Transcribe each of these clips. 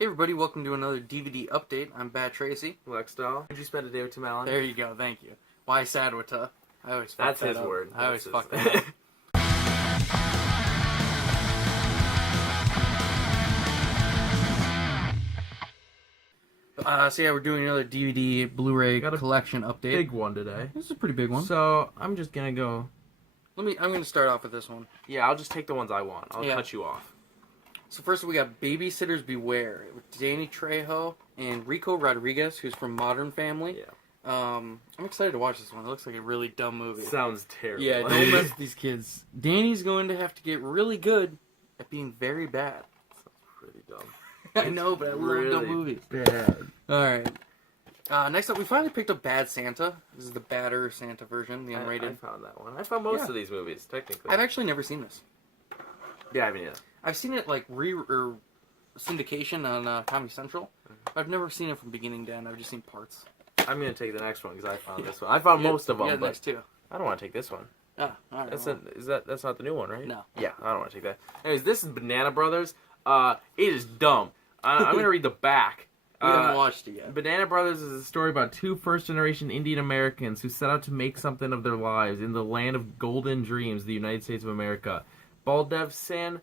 Hey everybody, welcome to another DVD update. I'm Bat Tracy. Lex Doll. Did you spend a day with Tim Allen? There you go, thank you. Why Sadwata? I always fuck That's that his up. word. I always That's fuck his... that up. So yeah, we're doing another DVD Blu-ray collection update. Big one today. This is a pretty big one. So I'm just gonna go. I'm gonna start off with this one. Yeah, I'll just take the ones I want. I'll cut you off. So first we got Babysitters Beware with Danny Trejo and Rico Rodriguez, who's from Modern Family. Yeah. I'm excited to watch this one. It looks like a really dumb movie. Sounds terrible. Yeah, don't mess with these kids. Danny's going to have to get really good at being very bad. Sounds pretty dumb. I know, but I love dumb movies. Bad. Alright. Next up, we finally picked up Bad Santa. This is the badder Santa version, the unrated. I found that one. I found most of these movies, technically. I've actually never seen this. Yeah, I haven't either. I've seen it like syndication on Comedy Central. But I've never seen it from beginning to end. I've just seen parts. I'm gonna take the next one because I found this one. I found most of them. Yeah, but next two. I don't want to take this one. Ah, alright. That's not the new one, right? No. Yeah, I don't want to take that. Anyways, this is Banana Brothers. It is dumb. I'm gonna read the back. We haven't watched it yet. Banana Brothers is a story about two first-generation Indian Americans who set out to make something of their lives in the land of golden dreams, the United States of America. Baldev Sen,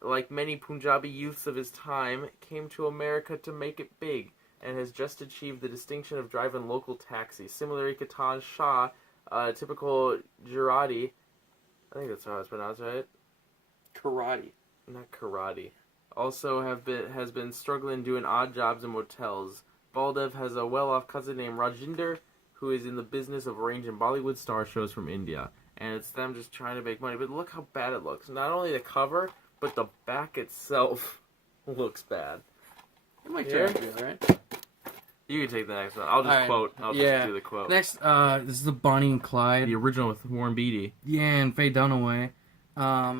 like many Punjabi youths of his time, came to America to make it big, and has just achieved the distinction of driving local taxis. Similarly, Ketan Shah, typical Gujarati, I think that's how it's pronounced, right? Karate. Not karate. Also has been struggling doing odd jobs in motels. Baldev has a well-off cousin named Rajinder, who is in the business of arranging Bollywood star shows from India. And it's them just trying to make money. But look how bad it looks. Not only the cover, but the back itself looks bad. It might turn out good, right? You can take the next one. I'll just quote. I'll just do the quote. Next, this is the Bonnie and Clyde. The original with Warren Beatty. Yeah, and Faye Dunaway.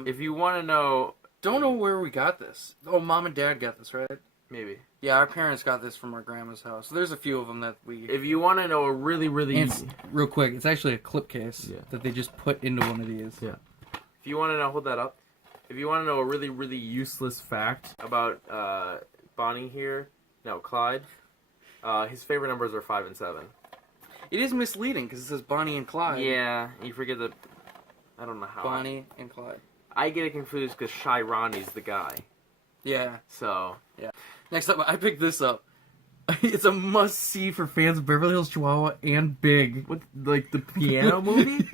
If you want to know... Don't know where we got this. Oh, Mom and Dad got this, right? Maybe. Yeah, our parents got this from our grandma's house. So there's a few of them that we... If you want to know a really, really... real quick, it's actually a clip case that they just put into one of these. Yeah. If you want to know... Hold that up. If you want to know a really, really useless fact about Bonnie here... No, Clyde. His favorite numbers are 5 and 7. It is misleading because it says Bonnie and Clyde. Yeah, you forget that... I don't know how. Bonnie and Clyde. I get it confused because Shy Ronnie's the guy. Yeah. So. Yeah. Next up, I picked this up. It's a must-see for fans of Beverly Hills Chihuahua and Big. What, like the piano movie?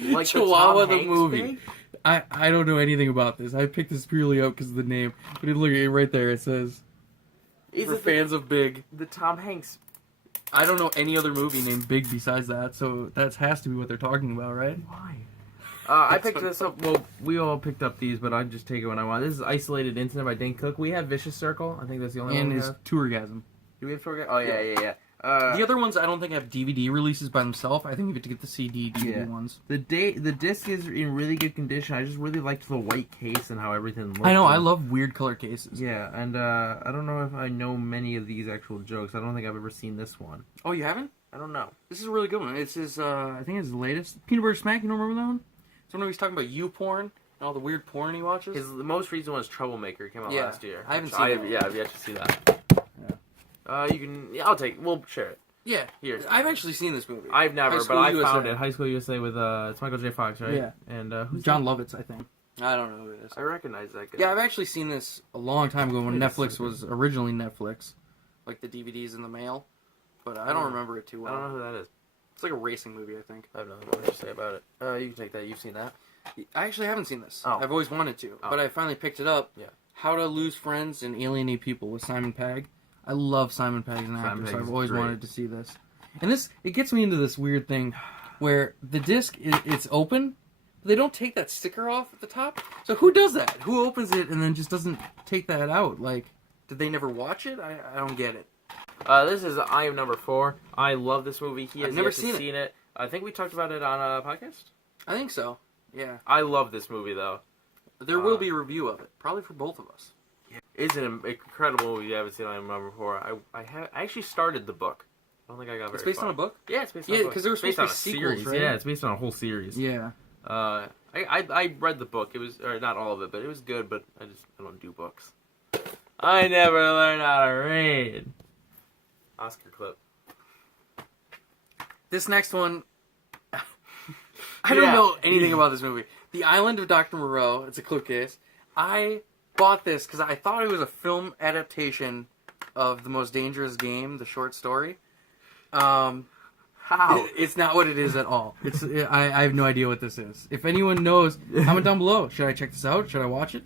Like Chihuahua the Hanks movie. Big? I don't know anything about this. I picked this purely up because of the name. But look at it right there. It says, for fans of Big. The Tom Hanks. I don't know any other movie named Big besides that, so that has to be what they're talking about, right? Why? I picked this up. Well, we all picked up these, but I just take it when I want. This is Isolated Incident by Dane Cook. We have Vicious Circle. I think that's the only one. And we his have. Tourgasm. Do we have Tourgasm? Oh, yeah. The other ones I don't think have DVD releases by themselves. I think you get to get the DVD ones. The disc is in really good condition. I just really liked the white case and how everything looked. I know. I love weird color cases. Yeah, and I don't know if I know many of these actual jokes. I don't think I've ever seen this one. Oh, you haven't? I don't know. This is a really good one. It's his, I think it's his latest. Peanut Butter Smack, you don't remember that one? So when he's talking about porn and all the weird porn he watches? The most recent one is Troublemaker. It came out last year. I haven't seen it. Yeah, I've yet to see that. Yeah. You can... Yeah, I'll take it. We'll share it. Yeah. Here. I've actually seen this movie. I've never, but I found it. High School USA with, it's Michael J. Fox, right? Yeah. And, who's John Lovitz, I think. I don't know who it is. I recognize that guy. Yeah, I've actually seen this a long time ago when Netflix was originally Netflix. Like the DVDs in the mail. But I don't remember it too well. I don't know who that is. It's like a racing movie, I think. I have nothing more to say about it. You can take that. You've seen that? I actually haven't seen this. Oh. I've always wanted to, but I finally picked it up. Yeah. How to Lose Friends and Alienate People with Simon Pegg. I love Simon Pegg as an actor, so I've always wanted to see this. And it gets me into this weird thing where the disc, it's open, but they don't take that sticker off at the top. So who does that? Who opens it and then just doesn't take that out? Like, did they never watch it? I don't get it. This is I Am Number 4. I love this movie. I've never seen it. I think we talked about it on a podcast. I think so. Yeah. I love this movie, though. There will be a review of it, probably for both of us. Yeah. It's an incredible movie you haven't seen I Am Number 4. I actually started the book. I don't think I got very It's based far. on a book? Yeah, it's based on a book. Yeah, because there were supposed to be sequels, right? Yeah, it's based on a whole series. Yeah. I read the book. It was, or not all of it, but it was good, but I don't do books. I never learned how to read. Oscar clip. This next one, I don't know anything about this movie. The Island of Dr. Moreau. It's a clip case. I bought this because I thought it was a film adaptation of The Most Dangerous Game, the short story. How? It's not what it is at all. I have no idea what this is. If anyone knows, comment down below. Should I check this out? Should I watch it?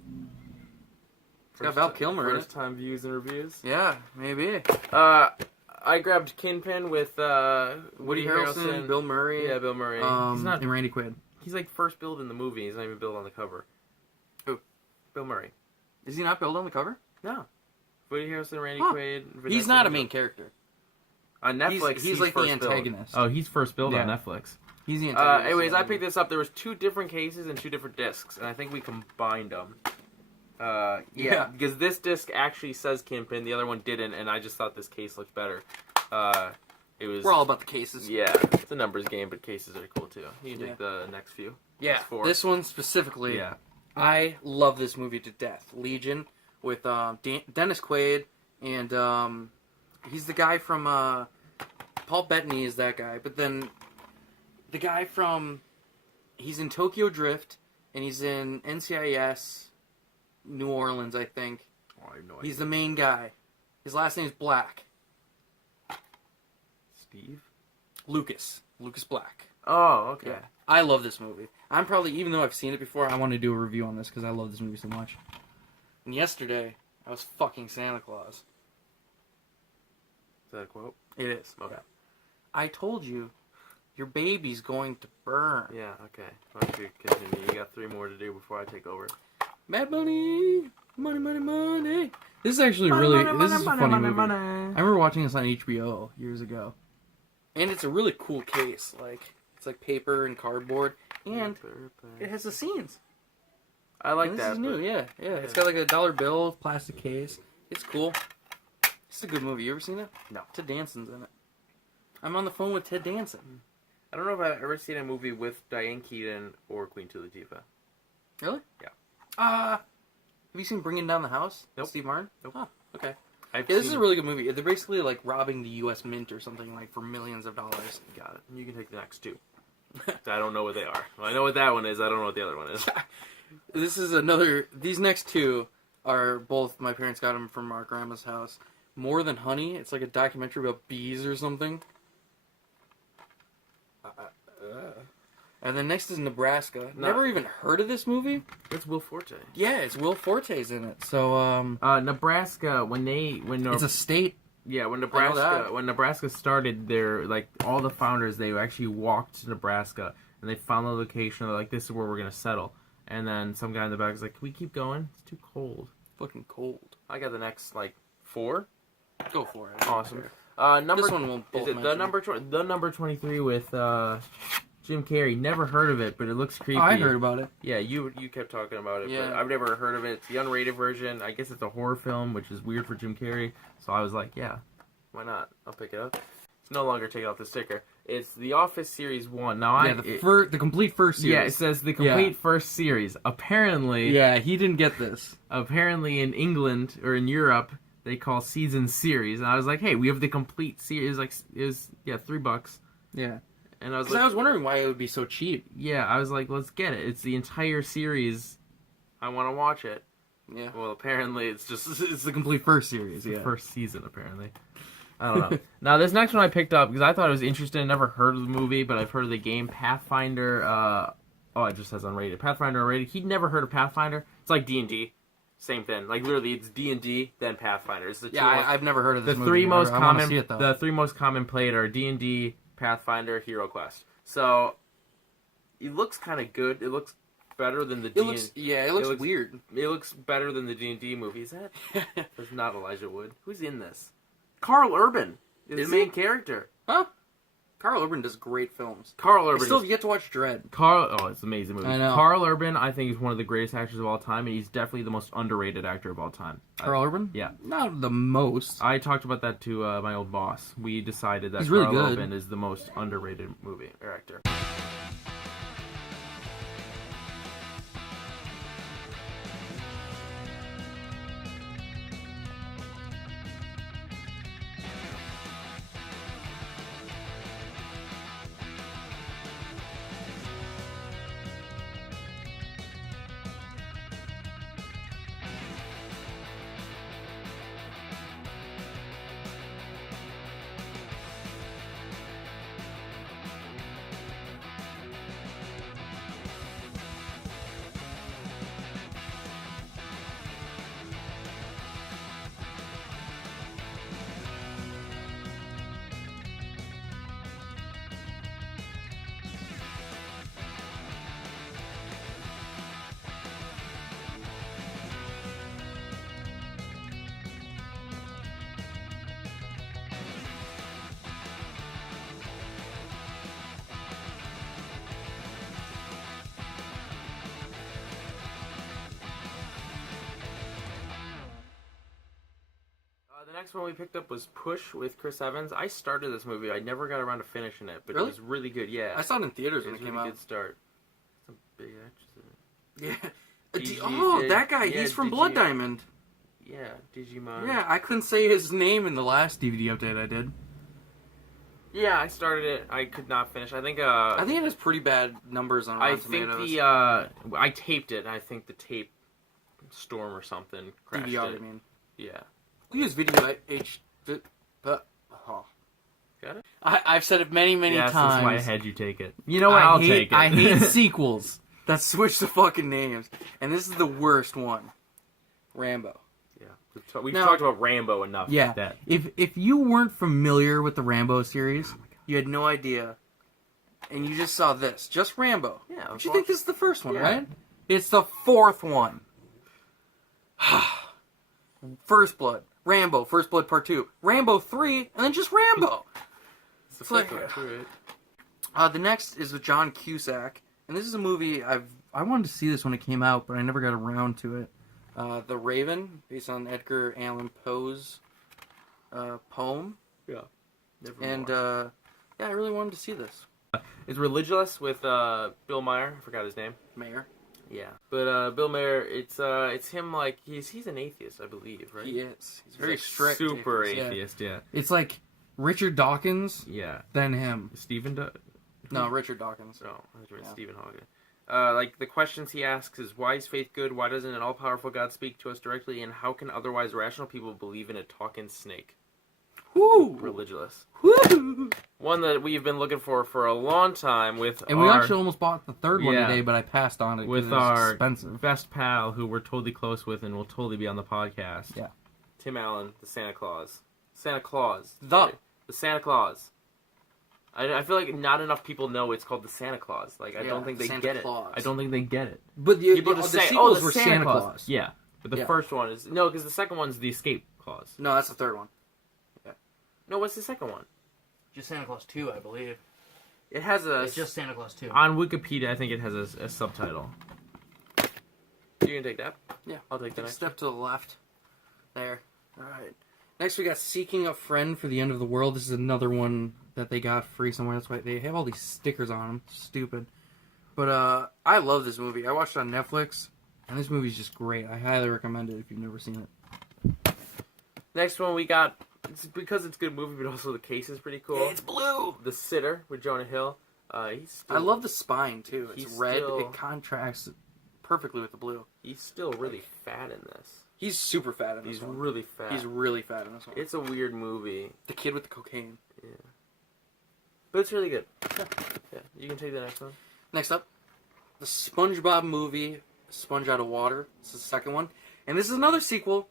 It's got Val Kilmer in it. First time views and reviews. Yeah, maybe. I grabbed Kingpin with Woody Harrelson, Bill Murray. Yeah, Bill Murray. He's not, and Randy Quaid. He's like first billed in the movie. He's not even billed on the cover. Who? Bill Murray. Is he not billed on the cover? No. Woody Harrelson, Randy Quaid. He's not a main character. On Netflix, he's like the antagonist. Billed. Oh, he's first billed on Netflix. He's the antagonist. Anyways, I picked this up. There was 2 different cases and 2 different discs, and I think we combined them. Yeah, because this disc actually says Kingpin, the other one didn't, and I just thought this case looked better. We're all about the cases. Yeah, it's a numbers game, but cases are cool too. You can take the next few. Yeah, this one specifically. Yeah, I love this movie to death. Legion with Dennis Quaid, and he's the guy from Paul Bettany is that guy, but then the guy from he's in Tokyo Drift, and he's in NCIS New Orleans, I think. Oh, I have no idea. He's the main guy. His last name's Black. Steve? Lucas Black. Oh, okay. Yeah. I love this movie. I'm probably, even though I've seen it before, I want to do a review on this because I love this movie so much. And yesterday, I was fucking Santa Claus. Is that a quote? It is. Okay. I told you, your baby's going to burn. Yeah, okay. Why don't you continue? You got 3 more to do before I take over. Mad money! Money, money, money! This is actually this is a funny movie. I remember watching this on HBO years ago. And it's a really cool case. It's like paper and cardboard. And it has the scenes. I like and that. This is new, yeah. It's got like a $1 bill, plastic case. It's cool. It's a good movie. You ever seen it? No. Ted Danson's in it. I'm on the phone with Ted Danson. I don't know if I've ever seen a movie with Diane Keaton or Queen Latifah. Really? Yeah. Have you seen Bringing Down the House? Nope. Steve Martin? Nope. Oh, okay. This is a really good movie. They're basically like robbing the U.S. Mint or something like for millions of dollars. Got it. You can take the next 2. I don't know what they are. Well, I know what that one is. I don't know what the other one is. This is another... These next 2 are both... My parents got them from our grandma's house. More Than Honey. It's like a documentary about bees or something. And then next is Nebraska. Never even heard of this movie. It's Will Forte. Yeah, it's Will Forte's in it. So, Nebraska, it's a state. Yeah, when Nebraska started, their all the founders, they actually walked to Nebraska and they found the location. They're like, "This is where we're gonna settle." And then some guy in the back was like, "Can we keep going? It's too cold." Fucking cold. I got the next 4. Go for it. Awesome. This one will both is it the number 23 with Jim Carrey? Never heard of it, but it looks creepy. Oh, I heard about it. Yeah, you kept talking about it, yeah. But I've never heard of it. It's the unrated version. I guess it's a horror film, which is weird for Jim Carrey. So I was like, yeah, why not? I'll pick it up. It's no longer taking off the sticker. It's The Office Series 1. Now the complete first series. Yeah, it says the complete first series. Apparently... Yeah, he didn't get this. Apparently in England, or in Europe, they call season series. And I was like, hey, we have the complete series. It was $3. Yeah. And I was wondering why it would be so cheap. Yeah, I was like, let's get it. It's the entire series. I want to watch it. Yeah. Well, apparently it's the complete first series. The first season, apparently. I don't know. Now, this next one I picked up because I thought it was interesting. Never heard of the movie, but I've heard of the game Pathfinder. It just says unrated. Pathfinder unrated. He'd never heard of Pathfinder. It's like D&D. Same thing. Like, literally, it's D&D, then Pathfinder. It's I've never heard of this movie. The 3 most common played are D&D, Pathfinder, Hero Quest. So, it looks kind of good. It looks better than the D&D. It looks weird. It looks better than the D&D movie. Is that? That's not Elijah Wood. Who's in this? Carl Urban is the main character. Huh? Carl Urban does great films. Carl Urban. I still have yet to watch Dredd. It's an amazing movie. I know. Carl Urban, I think, is one of the greatest actors of all time, and he's definitely the most underrated actor of all time. Carl Urban? Yeah. Not the most. I talked about that to my old boss. We decided that Carl Urban is the most underrated movie or actor. The next one we picked up was Push with Chris Evans. I started this movie. I never got around to finishing it, but Really? It was really good. Yeah, I saw it in theaters when it came really out. Good start. Some big actors in it. Yeah. That guy. He's from Blood Diamond. Yeah, Digimon. Yeah, I couldn't say his name in the last DVD update I did. Yeah, I started it. I could not finish. I think it has pretty bad numbers on Rotten Tomatoes. I taped it. And I think the tape storm or something crashed DVR, it. I mean. Yeah. We use video but got it? I've said it many times. That's why I had you take it. You know what? I'll take it. I hate sequels that switch the fucking names, and this is the worst one. Rambo. Yeah, we've talked about Rambo enough. Yeah. Like that. If you weren't familiar with the Rambo series, you had no idea, and you just saw this, just Rambo. Yeah. But you think this is the first one, right? It's the fourth one. First Blood, Rambo, First Blood Part 2, Rambo 3, and then just Rambo. It's like, right? The next is with John Cusack, and this is a movie I wanted to see this when it came out, but I never got around to it. The Raven, based on Edgar Allan Poe's poem. Yeah. And I really wanted to see this. It's Religious with Bill Maher. I forgot his name. Mayer. Yeah, but Bill Maher, it's him like he's an atheist, I believe, right? He is. He's very strict. Super atheist, yeah. It's like Richard Dawkins. Yeah. Then him. No, Richard Dawkins. No, I was Stephen Hawking. Like the questions he asks is, why is faith good? Why doesn't an all-powerful God speak to us directly? And how can otherwise rational people believe in a talking snake? Woo! Religious. Woo! One that we've been looking for a long time with and we actually almost bought the third one today, but I passed on it with it was our expensive. Best pal who we're totally close with and will totally be on the podcast. Yeah. Tim Allen, the Santa Claus. Santa Claus. The Santa Claus. I feel like not enough people know it's called the Santa Claus. Like I don't think they get it. I don't think they get it. But people just say, sequels the were Santa Claus. Yeah. But the Yeah. first one is no, because the second one's the Escape Clause. No, that's the third one. No, what's the second one? Just Santa Claus 2, I believe. It has a... It's just Santa Claus 2. On Wikipedia, I think it has a subtitle. You gonna take that? Yeah. I'll take the next. Step to the left. There. Alright. Next we got Seeking a Friend for the End of the World. This is another one that they got free somewhere. That's why they have all these stickers on them. Stupid. But I love this movie. I watched it on Netflix, and this movie's just great. I highly recommend it if you've never seen it. Next one we got... It's because it's a good movie, but also the case is pretty cool. Yeah, it's blue. The Sitter with Jonah Hill. I love the spine too. It's red. It contrasts perfectly with the blue. He's still really fat in this. He's super fat in this one. He's really fat. He's really fat in this one. It's a weird movie. The kid with the cocaine. Yeah. But it's really good. Yeah. You can take the next one. Next up, the SpongeBob movie, Sponge Out of Water. This is the second one. And this is another sequel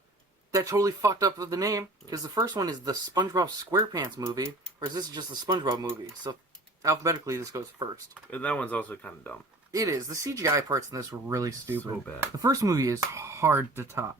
that totally fucked up with the name, because the first one is the SpongeBob SquarePants movie, whereas this is just the SpongeBob movie. So alphabetically, this goes first. And that one's also kind of dumb. It is. The CGI parts in this were really stupid. So bad. The first movie is hard to top.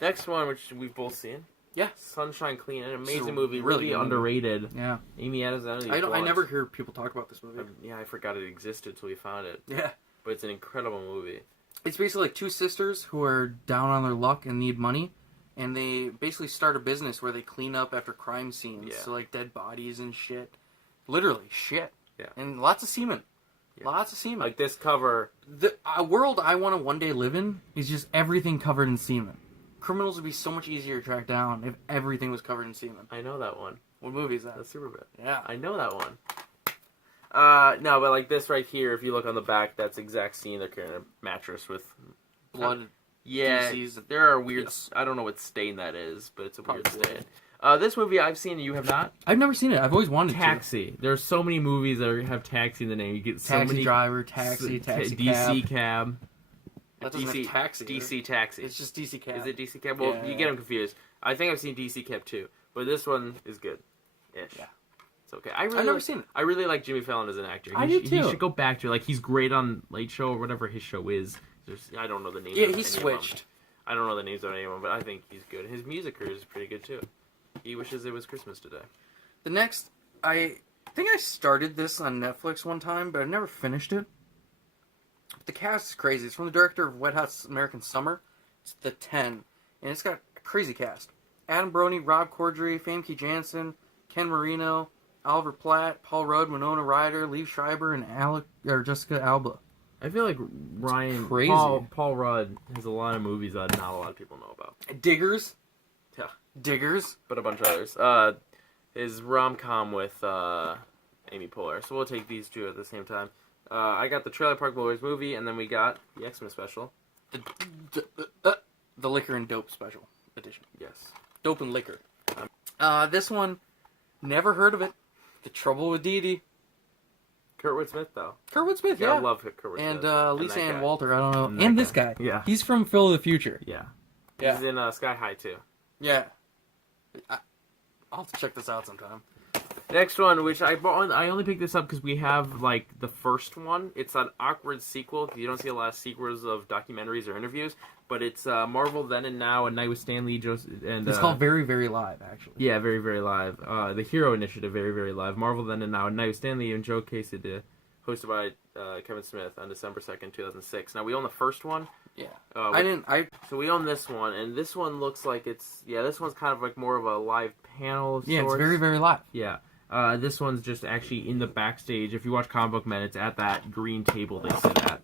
Next one, which we've both seen. Yeah. Sunshine Clean, an amazing movie, really underrated. Yeah. Amy Adams. I never hear people talk about this movie. I forgot it existed until we found it. Yeah. But it's an incredible movie. It's basically like two sisters who are down on their luck and need money, and they basically start a business where they clean up after crime scenes. Yeah. So like dead bodies and shit. Literally, shit. Yeah. And lots of semen. Yeah. Lots of semen. Like this cover. The world I want to one day live in is just everything covered in semen. Criminals would be so much easier to track down if everything was covered in semen. I know that one. What movie is that? That's Superbad. Yeah. I know that one. No, but like this right here, if you look on the back, that's the exact scene. They're carrying a mattress with blood. Yeah, DCs. there are weird... Yes. I don't know what stain that is, but it's a Probably weird stain. This movie I've seen, you have not? I've never seen it. I've always wanted Taxi. There's so many movies that have Taxi in the name. You get so Taxi many... Driver, Taxi, Taxi DC Cab. That doesn't have Taxi. DC Taxi. It's just DC Cab. Is it DC Cab? Well, you get them confused. I think I've seen DC Cab too, but this one is good. Ish. Yeah. It's okay. I've never seen it. I really like Jimmy Fallon as an actor. I do too. He should go back to like he's great on Late Show or whatever his show is. I don't know the names. Yeah, he switched. I don't know the names of anyone, but I think he's good. His music career is pretty good too. He wishes it was Christmas today. The next, I think I started this on Netflix one time, but I never finished it. The Cast Crazies. It's from the director of Wet Hot American Summer. It's The 10. And it's got crazy cast. Adam Brody, Rob Corddry, Famke Janssen, Ken Marino, Oliver Platt, Paul Rudd, Winona Ryder, Liev Schreiber, and Jessica Alba. I feel like Paul Rudd has a lot of movies that not a lot of people know about. Diggers. Yeah. Diggers. But a bunch of others. His rom-com with Amy Poehler. So we'll take these two at the same time. I got the Trailer Park Boys movie, and then we got the X-Men special. The Liquor and Dope special edition. Yes. Dope and Liquor. This one, never heard of it. The Trouble with Dee Dee. Kurtwood Smith, though. Kurtwood Smith, yeah. I love Kurtwood Smith. And Lisa Ann Walter, I don't know. And this guy. Yeah. He's from Phil of the Future. Yeah. Yeah. He's in Sky High, too. Yeah. I'll have to check this out sometime. Next one, which I only picked this up because we have, like, the first one. It's an awkward sequel. You don't see a lot of sequels of documentaries or interviews. But it's Marvel Then and Now, A Night with Stan Lee, and it's called Very, Very Live, actually. Yeah, Very, Very Live. The Hero Initiative, Very, Very Live. Marvel Then and Now, A Night with Stan Lee and Joe Quesada, hosted by Kevin Smith on December 2nd, 2006. Now, we own the first one. Yeah. So we own this one, and this one looks like this one's kind of like more of a live panel of sorts. Yeah, it's Very, Very Live. Yeah. This one's just actually in the backstage. If you watch Comic Book Men, it's at that green table they sit at.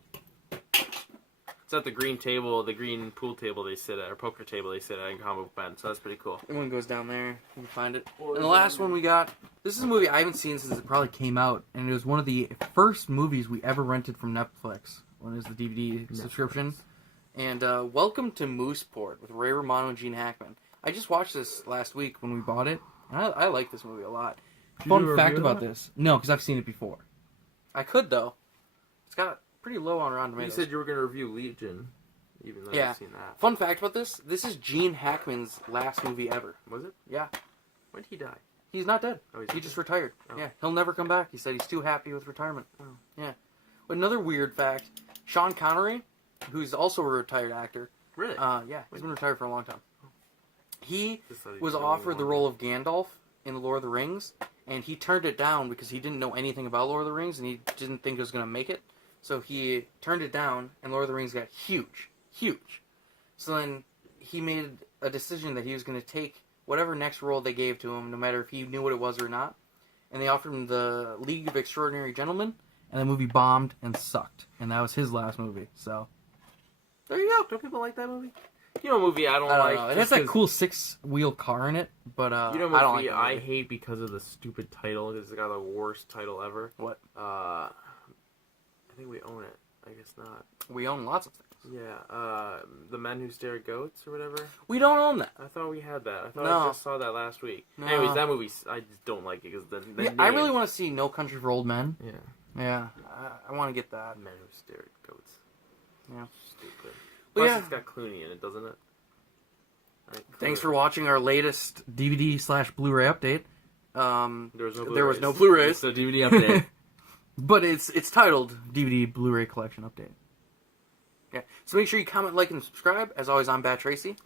It's at the green table, the green pool table they sit at, or poker table they sit at in Comic Book Men, so that's pretty cool. The one goes down there, you can find it. And the last one we got, this is a movie I haven't seen since it probably came out, and it was one of the first movies we ever rented from Netflix, when it was the DVD subscription. And Welcome to Mooseport with Ray Romano and Gene Hackman. I just watched this last week when we bought it, and I like this movie a lot. Fun fact about this. No, because I've seen it before. I could, though. It's got pretty low on Rotten Tomatoes. You said you were going to review Legion, even though you've seen that. Fun fact about this. This is Gene Hackman's last movie ever. Was it? Yeah. When did he die? He's not dead. Oh, he just retired. Oh. Yeah. He'll never come back. He said he's too happy with retirement. Oh. Yeah. But another weird fact. Sean Connery, who's also a retired actor. Really? Yeah. He's been retired for a long time. He was really offered the role of Gandalf in The Lord of the Rings, and he turned it down because he didn't know anything about Lord of the Rings, and he didn't think it was going to make it. So he turned it down, and Lord of the Rings got huge. Huge. So then he made a decision that he was going to take whatever next role they gave to him, no matter if he knew what it was or not. And they offered him the League of Extraordinary Gentlemen, and the movie bombed and sucked. And that was his last movie. So there you go. Don't people like that movie? You know a movie I don't like. know. It has that cool 6-wheel car in it, but you know a movie I don't like I hate because of the stupid title. It's got the worst title ever. What? I think we own it. I guess not. We own lots of things. Yeah. The Men Who Stare at Goats or whatever. We don't own that. I thought we had that. I thought No. I just saw that last week. No. Anyways, that movie I just don't like it because the name. I really want to see No Country for Old Men. Yeah. Yeah, I want to get that. Men Who Stare at Goats. Yeah. Stupid. But Plus, yeah. it's got Clooney in it, doesn't it? Thanks for watching our latest DVD/Blu-ray update. There was no Blu-rays. It's a DVD update. But it's titled DVD Blu-ray Collection Update. Yeah. So make sure you comment, like, and subscribe. As always, I'm Bat Tracy.